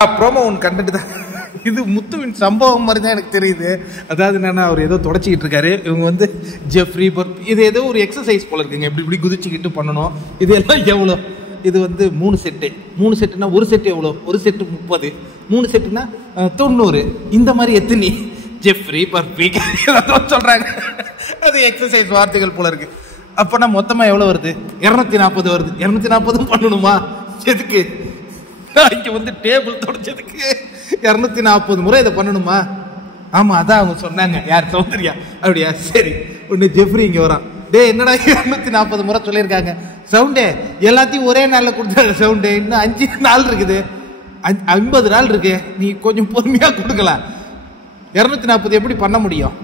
Promo ஒன்று கண்டுட்டு தான் இது முத்துவின் சம்பவம் மாதிரி தான் எனக்கு தெரியுது. அதாவது என்னன்னா அவர் ஏதோ தொடச்சிக்கிட்டு இருக்காரு. இவங்க வந்து ஜெஃப்ரி பர்பி இது ஏதோ ஒரு எக்ஸசைஸ் போல இருக்குங்க. இப்படி இப்படி குதிச்சுக்கிட்டு பண்ணணும். இது எல்லாம் எவ்வளோ? இது வந்து 3 செட்டு. 3 செட்டுனா ஒரு செட்டு எவ்வளோ? ஒரு செட்டு 30. 3 செட்டுனா 90. இந்த மாதிரி எத்தனை ஜெஃப்ரி பர்பி சொல்றாங்க. அது எக்ஸசைஸ் வார்த்தைகள் போல இருக்கு. அப்போனா மொத்தமாக எவ்வளோ வருது? 240 வருது. 240 பண்ணணுமா? எதுக்கு? இங்க வந்து டேபிள் தொடச்சதுக்கு 240 முறை இதை பண்ணணுமா? ஆமா, அதான் அவங்க சொன்னாங்க. யார்? சௌந்தர்யா. அப்படியா? சரி. ஒன்று ஜெஃப்ரி இங்க வரான். டே என்னடா 240 முறை சொல்லியிருக்காங்க. சவுண்டே எல்லாத்தையும் ஒரே நாளில் கொடுத்தாங்க. சவுண்டே இன்னும் 5 நாள் இருக்குது, 50 நாள் இருக்கு. நீ கொஞ்சம் பொறுமையா கொடுக்கலாம். 240 எப்படி பண்ண முடியும்?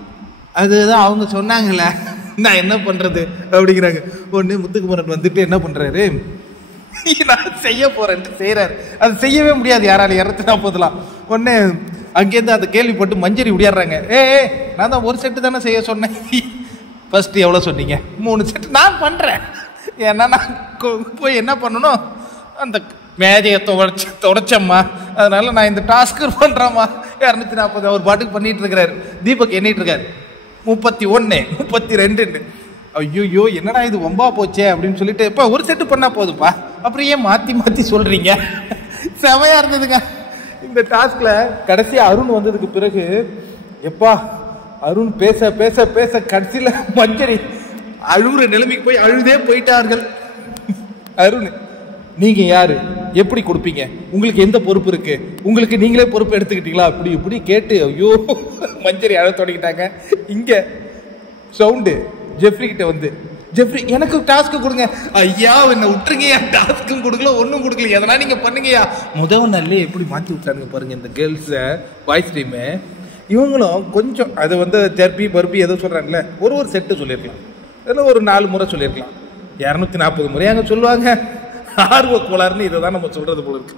அதுதான் அவங்க சொன்னாங்கல்ல. நான் என்ன பண்றது அப்படிங்கிறாங்க. ஒன்று முத்துக்குமரன் வந்துட்டு என்ன பண்றாரு, நான் செய்ய போறேன் செய்யறாரு. அது செய்யவே முடியாது யாரால 240லாம். ஒன்னு அங்கேருந்து அதை கேள்விப்பட்டு மஞ்சரி உடையாடுறாங்க. நான் தான் ஒரு செட்டு தானே செய்ய சொன்னேன். ஃபர்ஸ்ட் எவ்வளோ சொன்னீங்க? 3 செட்டு. நான் பண்றேன். ஏன்னா நான் போய் என்ன பண்ணணும், அந்த மேஜையை தொடச்சம்மா, அதனால நான் இந்த டாஸ்க் பண்றேம்மா. 240 அவர் பாட்டுக்கு பண்ணிட்டு இருக்கிறாரு. தீபக் எண்ணிட்டு இருக்காரு. 31, 32. ஐயோ என்னடா இது வம்பா போச்சே அப்படின்னு சொல்லிட்டு, இப்போ ஒரு செட்டு பண்ணா போதுப்பா, அப்புறம் ஏன் மாத்தி மாத்தி சொல்றீங்க? செமையா இருந்ததுங்க இந்த டாஸ்க்ல. கடைசியா அருண் வந்ததுக்கு பிறகு எப்பா அருண் பேச பேச பேச கடைசியில மஞ்சரி அழுகுற நிலைமைக்கு போய் அழுதே போயிட்டார்கள். அருண், நீங்க யாரு? எப்படி கொடுப்பீங்க? உங்களுக்கு எந்த பொறுப்பு இருக்கு? உங்களுக்கு நீங்களே பொறுப்பு எடுத்துக்கிட்டீங்களா? அப்படி இப்படி கேட்டு ஐயோ மஞ்சரி அழ தொடங்கிட்டாங்க. இங்க சவுண்டு ஜெஃப்ரி கிட்ட வந்து, ஜெஃப்ரி எனக்கு டாஸ்க் கொடுங்க. ஐயா என்ன விட்டுருங்கய்யா, டாஸ்க்கும் கொடுக்கல ஒன்றும் கொடுக்கல, எதனா நீங்க பண்ணுங்கய்யா. முதல் நாள்லேயே எப்படி மாற்றி விட்டாருங்க பாருங்க இந்த கேர்ள்ஸை, பாய்ஸ் டீமு. இவங்களும் கொஞ்சம் அது வந்து ஜெர்பி பர்பி ஏதோ சொல்றாங்கல்ல, ஒரு செட்டு சொல்லியிருக்கலாம், அதில் ஒரு 4 முறை சொல்லியிருக்கலாம். 240 முறை அங்கே சொல்லுவாங்க. ஆர்வ கோளாறுன்னு இதை தான் நம்ம சொல்றது போல இருக்கு.